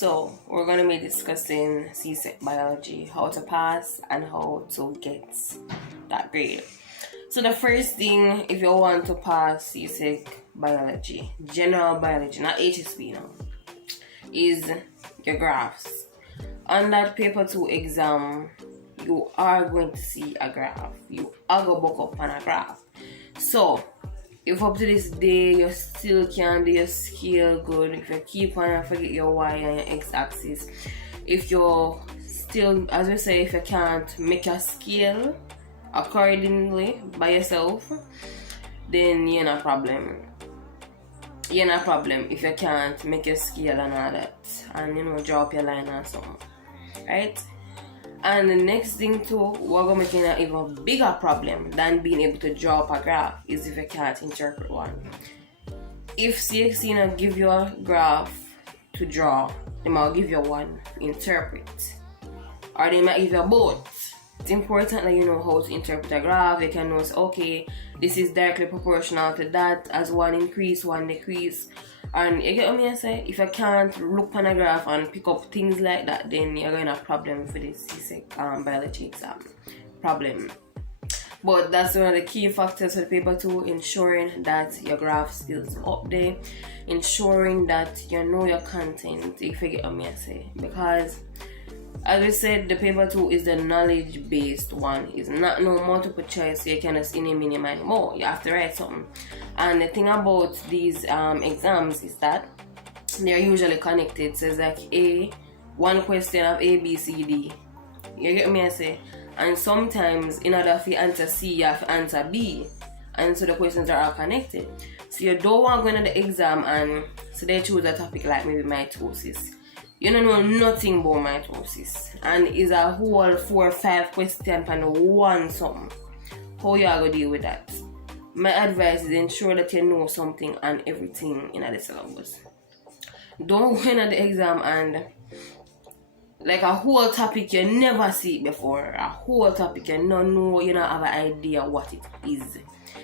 So we're going to be discussing CXC biology, how to pass and how to get that grade. So the first thing, if you want to pass CXC biology, general biology, not HSP now, is your graphs. On that paper 2 exam, you are going to see a graph. You are going to book up on a graph. So if up to this day you still can do your scale good, if you keep on and forget your y and your x-axis, if you're still, as we say, if you can't make a scale accordingly by yourself, then you're not a problem. You're not a problem if you can't make your scale and all that, and draw up your line and something, right? And the next thing too, we're going to make an even bigger problem than being able to draw up a graph is if you can't interpret one. If CXC give you a graph to draw, they might give you one to interpret, or they might give you both. It's important that you know how to interpret a graph. You can know, okay, this is directly proportional to that, as one increase, one decrease. And you get what I say? If you can't look on a graph and pick up things like that, then you're going to have a problem for this CXC biology exam. Problem. But that's one of the key factors for the paper 2, ensuring that your graph skills are up there, ensuring that you know your content, if you get what I say. Because as we said, the paper 2 is the knowledge-based one. It's not no multiple choice, so you can just minimize more. You have to write something. And the thing about these exams is that they're usually connected. So it's like one question of A, B, C, D. You get me I say? And sometimes in order for you answer C, you have to answer B. And so the questions are all connected. So you don't want to go into the exam and so they choose a topic like maybe mitosis. You don't know nothing about mitosis, and it's a whole 4 or 5 questions and one something. How you are going to deal with that? My advice is ensure that you know something and everything in the syllabus. Don't go into the exam and like a whole topic you never see it before, a whole topic you don't know, you don't have an idea what it is.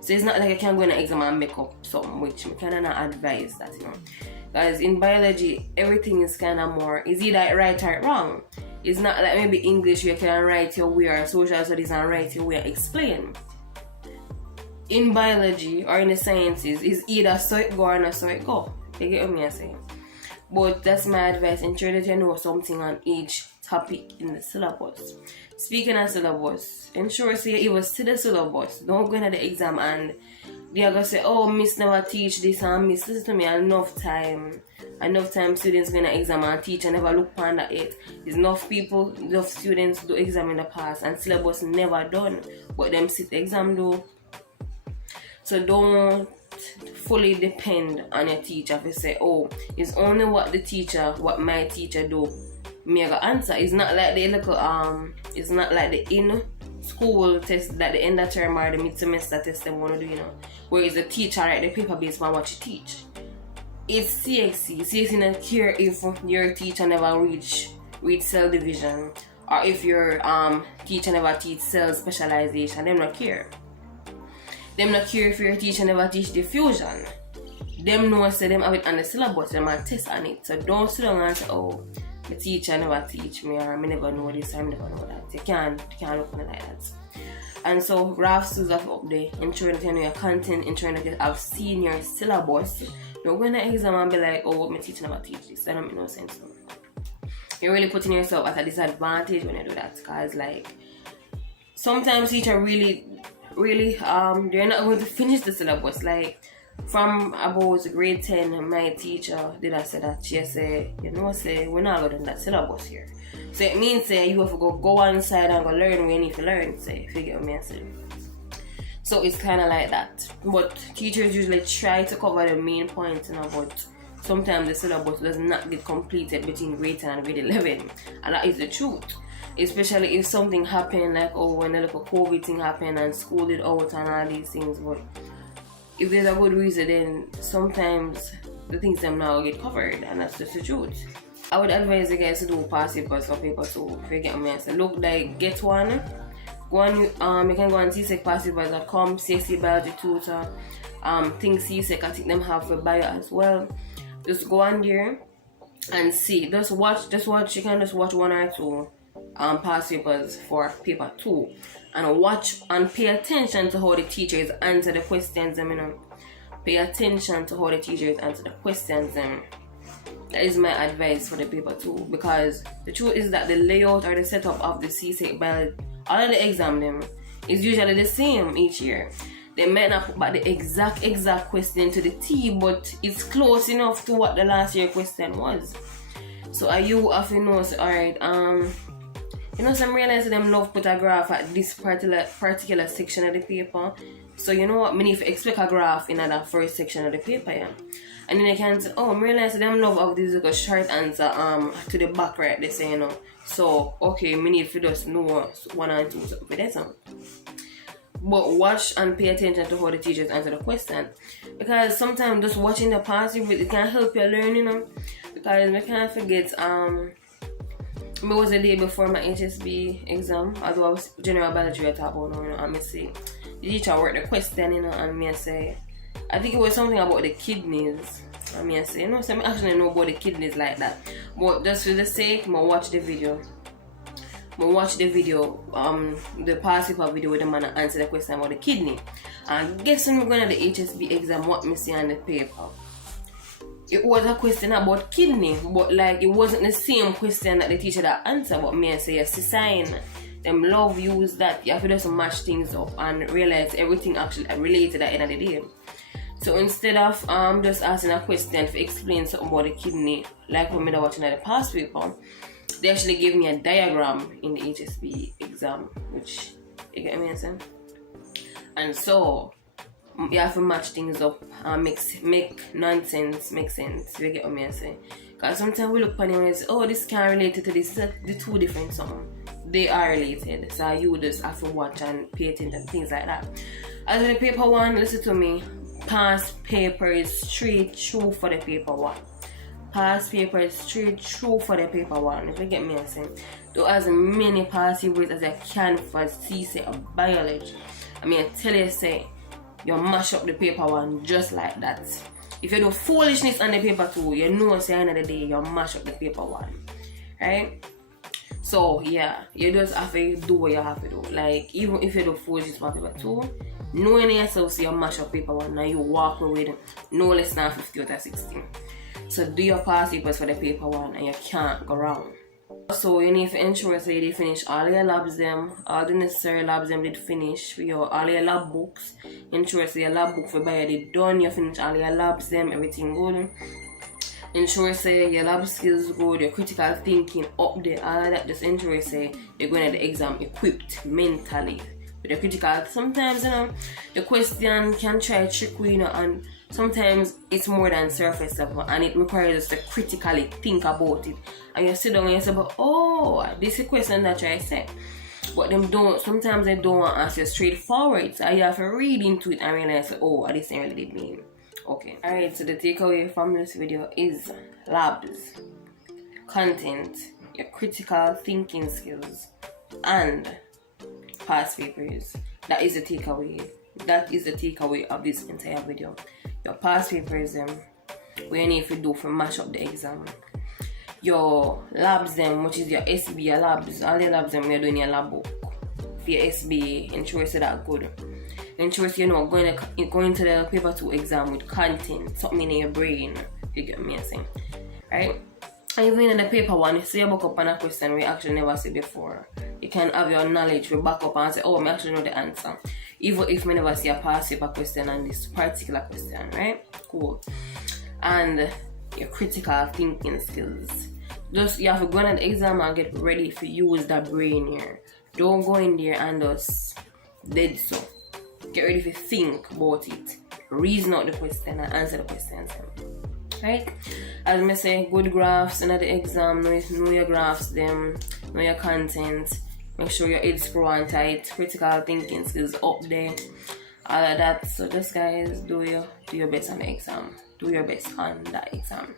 So it's not like you can go in the exam and make up something, which I cannot advise that, Guys, in biology, everything is kind of more, is either right or wrong. It's not like maybe English, you can write your way, or social studies and write your way, explain. In biology, or in the sciences, it's either so it go or not so it go. You get what I say? But that's my advice, ensure that you know something on each topic in the syllabus. Speaking of syllabus, ensure so you even see the syllabus. Don't go into the exam and they're going to say, oh, miss never teach this and miss, listen to me, enough time students go in the exam and teacher never look upon that yet. There's enough people, enough students do exam in the past and syllabus never done, but them sit exam do. So don't fully depend on your teacher if you say, oh, it's only what my teacher do, me I got answer. It's not like the little it's not like the in school test that the end of term or the mid-semester test they want to do, where is the teacher write the paper based on what you teach. It's CXC. CXC not care if your teacher never reach cell division, or if your teacher never teach cell specialization. Them not care. Them not care if your teacher never teach diffusion. Them know say them have it on the syllabus, them have test on it. So don't sit down and say, oh, the teacher never teach me, or I never know this, I never know that. You can't look at it like that. And so graphs is up there, ensuring that you know your content, ensuring that you have seen your syllabus. Don't go in the exam and be like, oh, my teacher never teach this. That don't make no sense. You're really putting yourself at a disadvantage when you do that, because like sometimes teacher really they're not going to finish the syllabus. Like from about grade 10, my teacher did I say that she said, we're not going to do that syllabus here. So it means you have to go on inside and go learn what you need to learn, if you get what I say. So it's kind of like that. But teachers usually try to cover the main points, but sometimes the syllabus does not get completed between grade 10 and grade 11. And that is the truth. Especially if something happened, like, when the little COVID thing happened and school did out and all these things. But if there's a good reason, then sometimes the things them now get covered, and that's just the truth. I would advise you guys to do passive bus or paper 2 if you get me. So look, like, get one. Go on, you can go on CXCpassivebus.com, CXC Biology Tutor, think CXC, I think them have for bio as well. Just go on there, and see. Just watch. You can just watch 1 or 2 past papers for paper 2, and watch and pay attention to how the teachers answer the questions. Pay attention to how the teachers answer the questions. That is my advice for the paper 2, because the truth is that the layout or the setup of the CSEC biology, all of the exam is usually the same each year. They might not put back the exact question to the T, but it's close enough to what the last year question was. So you have to know, so, alright, some realize them love put a graph at this particular section of the paper. So you know what, I mean, if you expect a graph in that first section of the paper, yeah. And then you can say, I realize them love of this like a short answer to the back right, they say, So okay, I need to just know 1 and 2 for that one. But watch and pay attention to how the teachers answer the question, because sometimes just watching the past it can help you learn, because we can't forget it was the day before my HSB exam, although I was general biology I talk about now, and I say the teacher worked the question, and me say I think it was something about the kidneys. And me say, so I actually know about the kidneys like that. But just for the sake, I watch the video. The past paper video with the man answer the question about the kidney. And guess when we're going to the HSB exam, what me see on the paper? It was a question about kidney, but like it wasn't the same question that the teacher that answered. But me say, yes, sign. Them love use that. You have to just match things up and realize everything actually related at the end of the day. So instead of just asking a question to explain something about the kidney, like when I was watching at the past paper, they actually gave me a diagram in the HSB exam, which you get me saying. And so you have to match things up and make nonsense make sense. You get what I say? Because sometimes we look at them and say, this can't relate to this. The two different songs. They are related, so you just have to watch and pay attention to things like that. As in the paper 1, listen to me. Past paper is straight through for the paper 1. Past paper is straight through for the paper 1. If you get me saying, do as many past papers as I can for CSEC biology. I tell you, say you mash up the paper 1 just like that. If you do foolishness on the paper 2, you know say at the end of the day you mash up the paper 1, right? So yeah, you just have to do what you have to do. Like even if you do foolishness on paper 2, knowing yourself, so you mash up paper 1 and you walk away with no less than 50 out of 60. So do your past papers for the paper 1 and you can't go wrong. So you need to ensure that you finish all your labs all the necessary labs did finish for all your lab books. Ensure that your lab book for bio did done, you finish all your labs everything good. Ensure say your lab skills good, your critical thinking up there, all of that. Just ensure say you're going to the exam equipped mentally. With the critical, sometimes the question can try to trick you, and sometimes it's more than surface level, and it requires us to critically think about it. And you sit down and you say, this is a question that I say. But sometimes they don't want to ask you straightforward, so you have to read into it and realize, this ain't really did mean. Okay. Alright, so the takeaway from this video is labs, content, your critical thinking skills, and past papers. That is the takeaway. That is the takeaway of this entire video. Your past papers what you need to do for mash up the exam. Your labs which is your SB, your labs, all your labs you're doing your lab book. For your SB, ensure so that good. Ensure going to the paper 2 exam with content, something in your brain. You get me saying, right? And even in the paper 1, you see you back up on a question we actually never see before. You can have your knowledge, we back up and say, I actually know the answer. Even if we never see a past paper question on this particular question, right? Cool. And your critical thinking skills. Just you have to go on the exam and get ready to use that brain here. Don't go in there and just dead so. Get ready to think about it. Reason out the question and answer the questions. Right? As I say, good graphs in the exam, know your graphs, know your content, make sure your head screw on tight, critical thinking skills up there, all of that. So just guys, do your best on the exam. Do your best on that exam.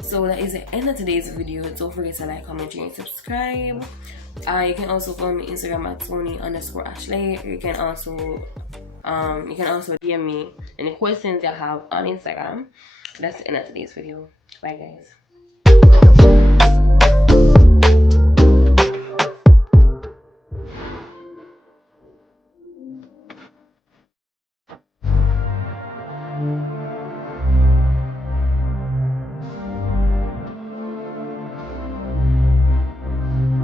So that is the end of today's video. Don't forget to like, comment, share, and subscribe. You can also follow me on Instagram at Tony_Ashley. You can also DM me any questions you have on Instagram. That's the end of today's video. Bye guys.